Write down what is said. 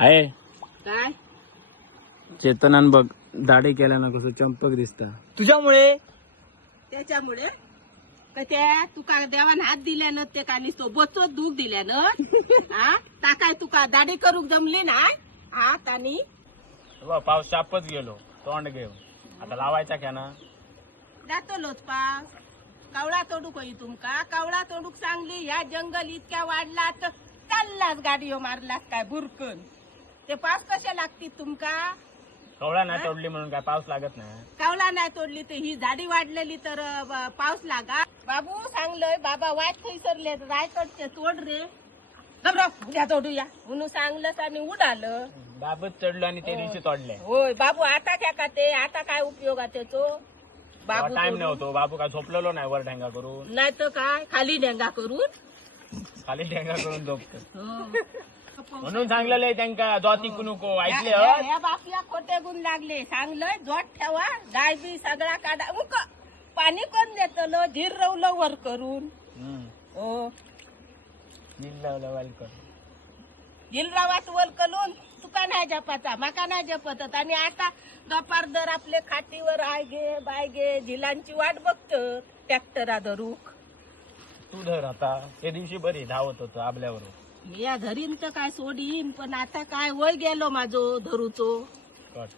आहे काय चेतनान बघ दाढी केल्यानं कसं चंपक दिसता तुझ्यामुळे त्याच्यामुळे का त्या तुका देवान हात दिल्यानं ते काय नुसतो बचत दूध दिल्यानं हा ता काय तुका दाढी करूक जमली नाही हा तानी पाऊस चापच गेलो तोंड घेऊन आता लावायचा क्या ना जातलोच पाव कावळा तोडूक होई तुमका कावळा तोडूक सांगली ह्या जंगल इतक्या वाढला तर चाललाच गाडीओ मारलास काय बुरकन ते पाऊस कशा लागतील तुमका कवळा नाही तोडली म्हणून काय पाऊस लागत नाही कावळा नाही तोडली तर ही झाडी वाढलेली तर पाऊस लागा बाबू सांगलंय बाबा वाट थैसरले रायकडचे तोड रे गबराव उद्या तोडूया म्हणून सांगलंस आणि उडालं बाबूच चढलो आणि ते दिवशी तोडले होय बाबू आता काय का ते आता काय उपयोगाचे तो बाबू टाइम तोडून. नव्हतो बाबू काय झोपलेलो नाही वर ढेंगा करून नाही तर काय खाली डेंगा करून खाली ढेंगा करून झोपतो हो. म्हणून सांगलेलं त्यांका जोती नको ऐकले या बापल्या खोटे गुण लागले सांगलंय जोट ठेवा गाय बी सगळा काढा उक पाणी कोण देतलो धीर रवलं वर करून हो गिलरावात वर करून तुका नाही जपाचा माका नाही जपत आणि आता दुपार दर आपले खाटीवर आय गे बाय गे झिलांची वाट बघत ट्रॅक्टरा धरूक तू धर आता ते दिवशी बरी धावत होत आपल्यावर या धरीन तर काय सोडीन पण आता काय वय गेलो माझो धरूचो कट